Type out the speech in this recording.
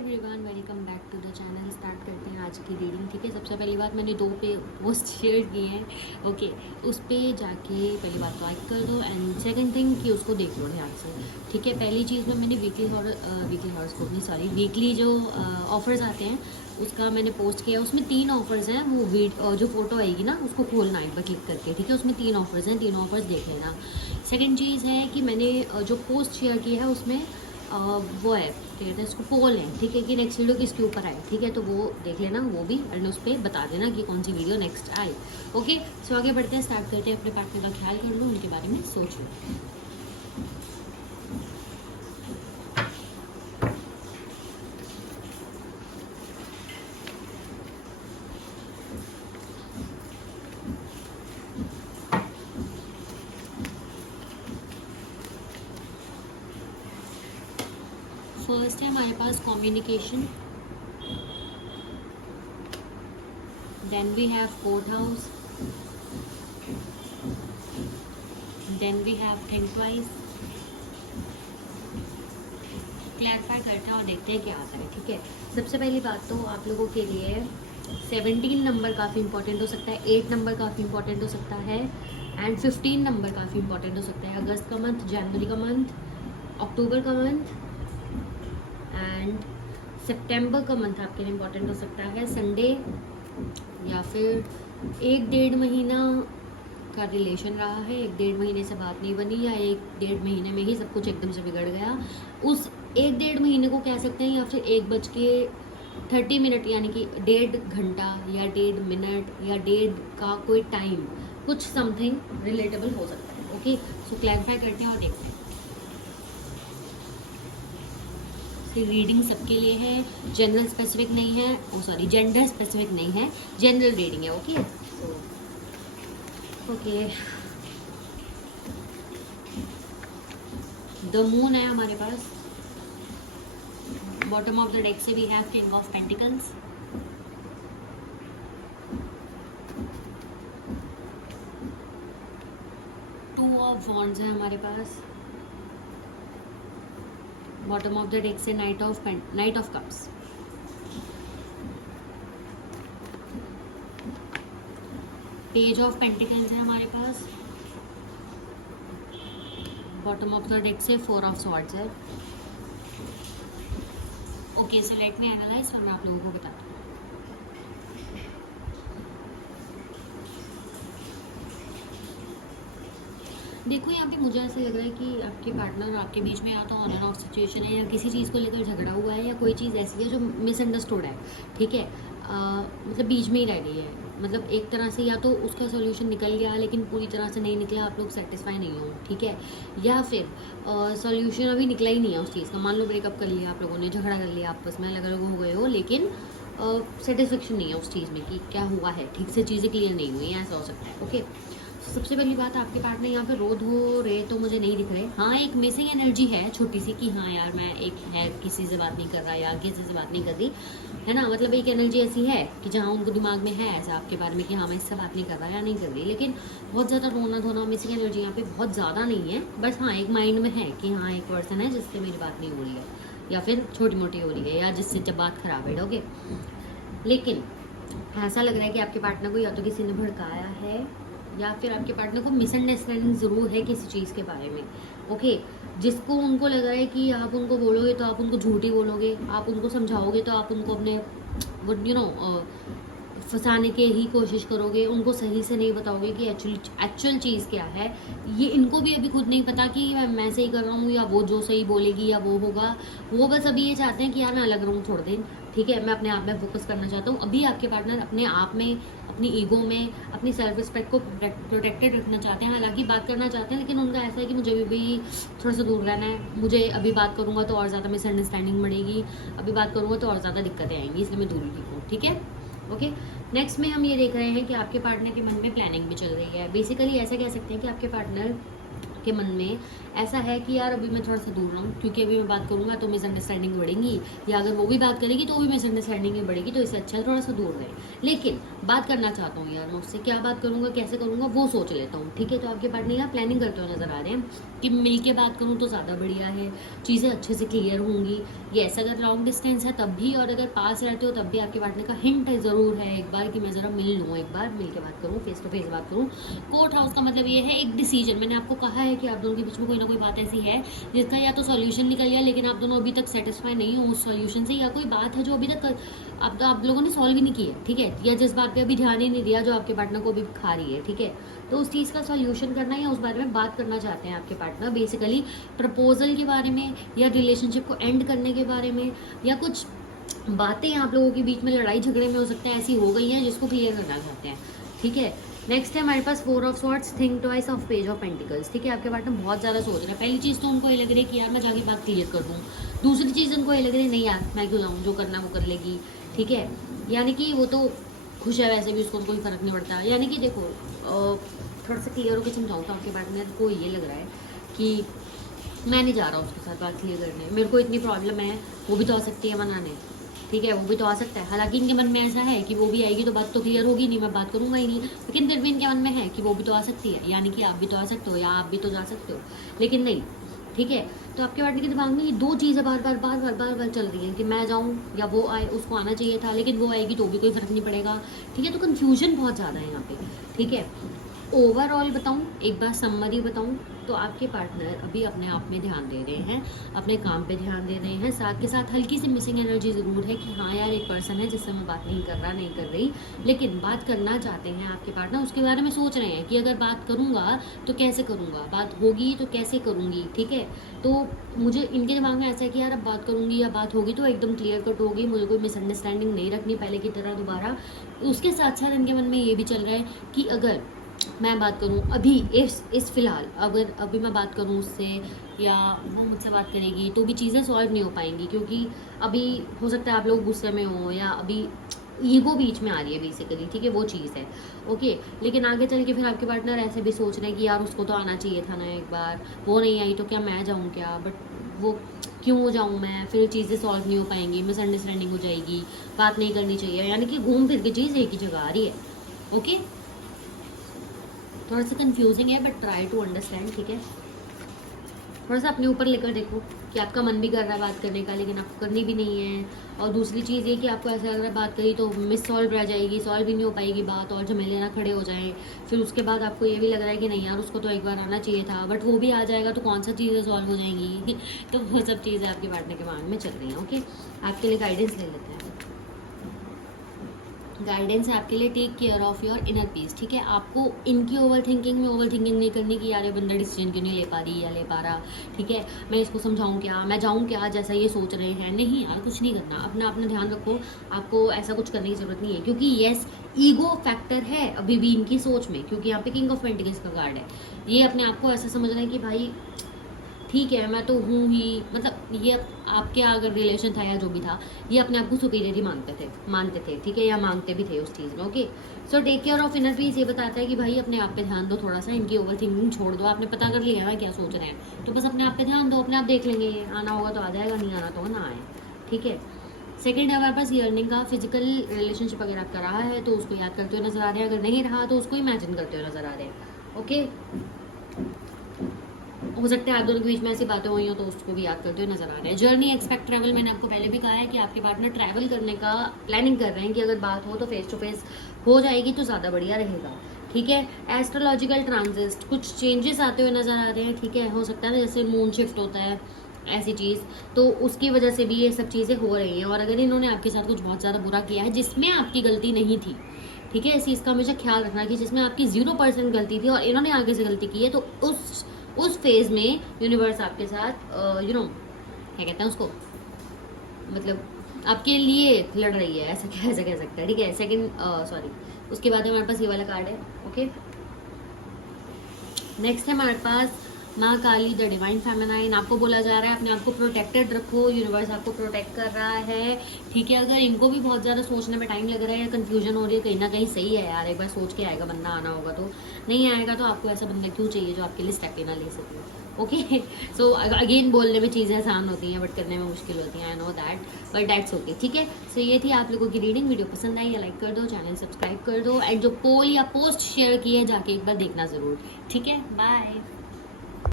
Everyone, welcome back to the channel. Start करते हैं आज की रीडिंग। ठीक है, सबसे पहली बात मैंने 2 पे पोस्ट शेयर किए हैं। ओके, उस पर जाके पहली बात तो लाइक कर दो एंड सेकंड थिंग कि उसको देख लो ध्यान से। ठीक है, पहली चीज़ में मैंने वीकली जो ऑफर्स आते हैं उसका मैंने पोस्ट किया। उसमें 3 ऑफर्स हैं। वो जो फोटो आएगी ना उसको खोलना एक बार क्लिक करके। ठीक है, उसमें 3 ऑफर्स हैं, 3 ऑफर्स देख लेना। सेकेंड चीज़ है कि मैंने जो पोस्ट शेयर किया है उसमें वो है, क्या कहते हैं इसको, पोल है। ठीक है, कि नेक्स्ट वीडियो किसके ऊपर आए। ठीक है, तो वो देख लेना वो भी, एंड उस पर बता देना कि कौन सी वीडियो नेक्स्ट आए। ओके, सो आगे बढ़ते हैं, स्टार्ट करते हैं। अपने पार्टनर का ख्याल कर लो, उनके बारे में सोच लो। फर्स्ट है हमारे पास communication, then we have 4th house, then we have think twice. Clarify करते हैं और देखते हैं क्या आता है। ठीक है, सबसे पहली बात तो आप लोगों के लिए 17 नंबर काफ़ी इंपॉर्टेंट हो सकता है, 8 नंबर काफ़ी इंपॉर्टेंट हो सकता है, एंड 15 नंबर काफ़ी इंपॉर्टेंट हो सकता है। अगस्त का मंथ, जनवरी का मंथ, अक्टूबर का मंथ एंड सितंबर का मंथ आपके लिए इम्पोर्टेंट हो सकता है। संडे या फिर 1-1.5 महीना का रिलेशन रहा है, 1-1.5 महीने से बात नहीं बनी, या 1-1.5 महीने में ही सब कुछ एकदम से बिगड़ गया, उस 1-1.5 महीने को कह सकते हैं, या फिर 1:30 यानी कि 1.5 घंटा या 1.5 मिनट या 1.5 का कोई टाइम, कुछ समथिंग रिलेटेबल हो सकता है। ओके, सो क्लैरिफाई करते हैं और देखते हैं। रीडिंग सबके लिए है, जनरल स्पेसिफिक नहीं है, जेंडर स्पेसिफिक नहीं है, जनरल रीडिंग है। ओके ओके, द मून है हमारे पास। बॉटम ऑफ द डेक से we have king of pentacles, two of wands है हमारे पास। बॉटम ऑफ द डेक से knight of cups, page of pentacles है हमारे पास। बॉटम ऑफ द डेक से 4 ऑफ स्वॉर्ड्स है। Okay, so let me analyze, और मैं आप लोगों को बताती हूँ। देखो, यहाँ पे मुझे ऐसा लग रहा है कि आपके पार्टनर और आपके बीच में या तो ऑन एंड ऑफ सिचुएशन है, या किसी चीज़ को लेकर झगड़ा हुआ है, या कोई चीज़ ऐसी है जो मिसअंडरस्टूड है। ठीक है, मतलब बीच में ही रह गई है। मतलब एक तरह से या तो उसका सोल्यूशन निकल गया लेकिन पूरी तरह से नहीं निकला, आप लोग सेटिस्फाई नहीं हो। ठीक है, या फिर सोल्यूशन अभी निकला ही नहीं है उस चीज़ का। मान लो ब्रेकअप कर लिया आप लोगों ने, झगड़ा कर लिया आपस में, अलग अलग हो गए हो, लेकिन सेटिस्फेक्शन नहीं है उस चीज़ में कि क्या हुआ है, ठीक से चीज़ें क्लियर नहीं हुई हैं, ऐसा हो सकता है। ओके, सबसे पहली बात, आपके पार्टनर यहाँ पे रोध हो रहे तो मुझे नहीं दिख रहे। हाँ, एक मिसिंग एनर्जी है छोटी सी, कि हाँ यार मैं एक है किसी से बात नहीं कर रहा या किसी से बात नहीं कर रही, है ना। मतलब एक एनर्जी ऐसी है कि जहाँ उनको दिमाग में है ऐसा आपके बारे में कि हाँ मैं इससे बात नहीं कर रहा या नहीं कर रही, लेकिन बहुत ज़्यादा रोना धोना, मिसिंग एनर्जी यहाँ पे बहुत ज़्यादा नहीं है। बस हाँ, एक माइंड में है कि हाँ एक पर्सन है जिससे मेरी बात नहीं हो रही है, या फिर छोटी मोटी हो रही है, या जिससे जब बात खराब है। ओके, लेकिन ऐसा लग रहा है कि आपके पार्टनर को या तो किसी ने भड़काया है, या फिर आपके पार्टनर को मिसअंडरस्टैंडिंग ज़रूर है किसी चीज़ के बारे में। ओके, जिसको उनको लग रहा है कि आप उनको बोलोगे तो आप उनको झूठ ही बोलोगे, आप उनको समझाओगे तो आप उनको अपने फंसाने के ही कोशिश करोगे, उनको सही से नहीं बताओगे कि एक्चुअल चीज़ क्या है। ये इनको भी अभी खुद नहीं पता कि मैं सही कर रहा हूँ या वो जो सही बोलेगी या वो होगा। वो बस अभी ये चाहते हैं कि यार मैं अलग रहूँ थोड़े दिन। ठीक है, मैं अपने आप में फोकस करना चाहता हूँ। अभी आपके पार्टनर अपने आप में, अपनी ईगो में, अपनी सेल्फ रिस्पेक्ट को प्रोटेक्टेड रखना चाहते हैं। हालांकि बात करना चाहते हैं, लेकिन उनका ऐसा है कि मुझे भी थोड़ा सा दूर रहना है। मुझे अभी बात करूँगा तो और ज़्यादा मिसअंडरस्टैंडिंग बढ़ेगी, अभी बात करूँगा तो और ज़्यादा दिक्कतें आएंगी, इसलिए मैं दूरी ठीक हूँ। ठीक है, ओके। नेक्स्ट में हम ये देख रहे हैं कि आपके पार्टनर के मन में प्लानिंग भी चल रही है। बेसिकली ऐसा कह सकते हैं कि आपके पार्टनर के मन में ऐसा है कि यार अभी मैं थोड़ा सा दूर रहूँ, क्योंकि अभी मैं बात करूँगा तो मिसअंडरस्टैंडिंग बढ़ेंगी, या अगर वो भी बात करेगी तो भी मिसअंडरस्टैंडिंग ही बढ़ेगी, तो इससे अच्छा है थोड़ा सा दूर रहे। लेकिन बात करना चाहता हूँ यार मैं उससे, क्या बात करूँगा, कैसे करूँगा, वो सोच लेता हूँ, ठीक है। तो आपके पार्टनर यहाँ प्लानिंग करते हुए नजर आ रहे हैं कि मिल के बात करूँ तो ज़्यादा बढ़िया है, चीज़ें अच्छे से क्लियर होंगी। येस, अगर लॉन्ग डिस्टेंस है तब भी, और अगर पास रहते हो तब भी आपके पार्टनर का हिंट है ज़रूर है एक बार कि मैं ज़रा मिल लूँ, एक बार मिल के बात करूँ, फेस टू फेस बात करूँ। कोर्ट हाउस का मतलब ये है एक डिसीजन। मैंने आपको कहा है कि आप दोनों के बीच में कोई ना कोई बात ऐसी है जिसका या तो सॉल्यूशन निकल गया लेकिन आप दोनों अभी तक सेटिस्फाई नहीं हो उस सॉल्यूशन से, या कोई बात है जो अभी तक आप लोगों ने सॉल्व ही नहीं की है, ठीक है, या जिस बात पे अभी ध्यान ही नहीं दिया जो आपके पार्टनर को भी खा रही है, ठीक है। तो उस चीज़ का सॉल्यूशन करना या उस बारे में बात करना चाहते हैं आपके पार्टनर, बेसिकली प्रपोजल के बारे में या रिलेशनशिप को एंड करने के बारे में, या कुछ बातें आप लोगों के बीच में लड़ाई झगड़े में हो सकते हैं ऐसी हो गई हैं जिसको क्लियर करना चाहते हैं, ठीक है। नेक्स्ट है हमारे पास 4 of swords, think twice of page of pentacles, ठीक है। आपके पार्टनर बहुत ज़्यादा सोच रहे हैं। पहली चीज़ तो उनको ये लग रही है कि यार मैं जाके बात क्लियर कर दूँ। दूसरी चीज़ उनको ये लग रही है नहीं यार मैं क्यों जाऊँ, जो करना है वो कर लेगी, ठीक है। यानी कि वो तो खुश है, वैसे भी उसको कोई फ़र्क नहीं पड़ता। यानी कि देखो थोड़ा सा क्लियर होकर समझाऊँ तो आपके पार्टनर को ये लग रहा है कि मैं नहीं जा रहा उसके साथ बात क्लियर करने, मेरे को इतनी प्रॉब्लम है, वो भी तो आ सकती है मनाने, ठीक है, वो भी तो आ सकता है। हालांकि इनके मन में ऐसा है कि वो भी आएगी तो बात तो क्लियर होगी नहीं, मैं बात करूंगा ही नहीं, लेकिन फिर भी इनके मन में है कि वो भी तो आ सकती है, यानी कि आप भी तो आ सकते हो या आप भी तो जा सकते हो, लेकिन नहीं, ठीक है। तो आपके पार्टनर के दिमाग में ये दो चीज़ें बार बार चल रही हैं कि मैं जाऊँ या वो आए, उसको आना चाहिए था लेकिन वो आएगी तो भी कोई फर्क नहीं पड़ेगा, ठीक है। तो कन्फ्यूजन बहुत ज़्यादा है यहाँ पे, ठीक है। ओवरऑल बताऊं, एक बार समरी बताऊं तो आपके पार्टनर अभी अपने आप में ध्यान दे रहे हैं, अपने काम पे ध्यान दे रहे हैं, साथ के साथ हल्की सी मिसिंग एनर्जी ज़रूर है कि हाँ यार एक पर्सन है जिससे मैं बात नहीं कर रहा, नहीं कर रही, लेकिन बात करना चाहते हैं आपके पार्टनर। उसके बारे में सोच रहे हैं कि अगर बात करूँगा तो कैसे करूँगा, बात होगी तो कैसे करूँगी, ठीक है। तो मुझे इनके दिमाग में ऐसा है कि यार अब बात करूँगी या बात होगी तो एकदम क्लियर कट होगी, मुझे कोई मिसअंडरस्टैंडिंग नहीं रखनी पहले की तरह दोबारा। उसके साथ साथ इनके मन में ये भी चल रहा है कि अगर मैं बात करूं अभी इस फिलहाल, अगर अभी मैं बात करूं उससे या वो मुझसे बात करेगी तो भी चीज़ें सॉल्व नहीं हो पाएंगी, क्योंकि अभी हो सकता है आप लोग गुस्से में हो या अभी ईगो बीच में आ रही है बेसिकली, ठीक है, वो चीज़ है, ओके। लेकिन आगे चल के फिर आपके पार्टनर ऐसे भी सोच रहे हैं कि यार उसको तो आना चाहिए था ना एक बार, वो नहीं आई तो क्या मैं जाऊँ क्या, बट वो क्यों जाऊँ मैं, फिर चीज़ें सॉल्व नहीं हो पाएंगी, मिसअंडरस्टैंडिंग हो जाएगी, बात नहीं करनी चाहिए, यानी कि घूम फिर के चीज़ एक ही जगह आ रही है, ओके। थोड़ा सा कंफ्यूजिंग है बट ट्राई टू अंडरस्टैंड, ठीक है। थोड़ा सा अपने ऊपर लेकर देखो कि आपका मन भी कर रहा है बात करने का लेकिन आपको करनी भी नहीं है, और दूसरी चीज़ ये कि आपको ऐसा लग रहा है बात करी तो मिस सॉल्व रह जाएगी, सॉल्व भी नहीं हो पाएगी बात और झमेले ना खड़े हो जाएं। फिर उसके बाद आपको ये भी लग रहा है कि नहीं यार उसको तो एक बार आना चाहिए था, बट वो भी आ जाएगा तो कौन सा चीज़ें सॉल्व हो जाएंगी तो वो सब चीज़ें आपके पार्टनर के माइंड में चल रही हैं, ओके। आपके लिए गाइडेंस ले लेते हैं। गाइडेंस है आपके लिए, take care of your inner peace, ठीक है। आपको इनकी ओवर थिंकिंग में ओवर थिंकिंग नहीं करनी कि यार ये बंदा डिसीजन क्यों नहीं ले पा रही या ले पा रहा, ठीक है, मैं इसको समझाऊं क्या, मैं जाऊं क्या जैसा ये सोच रहे हैं, नहीं यार कुछ नहीं करना, अपना अपना ध्यान रखो, आपको ऐसा कुछ करने की जरूरत नहीं है, क्योंकि येस ईगो फैक्टर है अभी भी इनकी सोच में, क्योंकि यहाँ पे किंग ऑफ पेंटिकल्स का कार्ड है। ये अपने आप को ऐसा समझ रहे हैं कि भाई ठीक है मैं तो हूँ ही, मतलब ये आपके अगर रिलेशन था या जो भी था ये अपने आप को सुपीरियर ही मानते थे, ठीक है, या मांगते भी थे उस चीज़ में, okay. So take care of inner peace ये बताता है कि भाई अपने आप पे ध्यान दो, थोड़ा सा इनकी ओवर थिंकिंग छोड़ दो, आपने पता कर लिया ना क्या सोच रहे हैं तो बस अपने आप पे ध्यान दो, अपने आप देख लेंगे, आना होगा तो आ जाएगा, नहीं आना तो ना आए, ठीक है। सेकेंड है हमारे पास लर्निंग का, फिजिकल रिलेशनशिप अगर आपका रहा है तो उसको याद करते हुए नजर आ रहे हैं, अगर नहीं रहा तो उसको इमेजिन करते हुए नजर आ रहे हैं, ओके। हो सकता है आप दोनों के बीच में ऐसी बातें हुई हो तो उसको भी याद करते हुए नजर आ रहे हैं। जर्नी एक्सपेक्ट ट्रैवल, मैंने आपको पहले भी कहा है कि आपके पार्टनर ट्रैवल करने का प्लानिंग कर रहे हैं कि अगर बात हो तो फेस टू फेस हो जाएगी तो ज़्यादा बढ़िया रहेगा, ठीक है। एस्ट्रोलॉजिकल ट्रांजिट, कुछ चेंजेस आते हुए नजर आ रहे हैं, ठीक है, हो सकता है ना जैसे मून शिफ्ट होता है ऐसी चीज़, तो उसकी वजह से भी ये सब चीज़ें हो रही हैं। और अगर इन्होंने आपके साथ कुछ बहुत ज़्यादा बुरा किया है जिसमें आपकी गलती नहीं थी, ठीक है, इस चीज़ का हमेशा ख्याल रखना कि जिसमें आपकी 0% गलती थी और इन्होंने आगे से गलती की है, तो उस फेज में यूनिवर्स आपके साथ क्या कहते हैं उसको, मतलब आपके लिए लड़ रही है, ऐसा कह सकता है, ठीक है। सेकंड सॉरी उसके बाद हमारे पास ये वाला कार्ड है, ओके। नेक्स्ट है हमारे पास माँ काली द डिवाइन फेमिनाइन। आपको बोला जा रहा है अपने आप को प्रोटेक्टेड रखो, यूनिवर्स आपको प्रोटेक्ट कर रहा है, ठीक है। अगर इनको भी बहुत ज़्यादा सोचने में टाइम लग रहा है या कन्फ्यूजन हो रही है, कहीं ना कहीं सही है यार, एक बार सोच के आएगा बंदा, आना होगा तो, नहीं आएगा तो आपको ऐसा बंदा क्यों चाहिए जो आपके लिए स्टेप लेना ले सके, ओके। सो अगेन बोलने में चीज़ें आसान होती हैं बट करने में मुश्किल होती हैं, I know that, but that's okay, ठीक है। सो ये थी आप लोगों की रीडिंग। वीडियो पसंद आई या लाइक कर दो, चैनल सब्सक्राइब कर दो, एंड जो पोल या पोस्ट शेयर की है जाके एक बार देखना ज़रूर, ठीक है। बाय।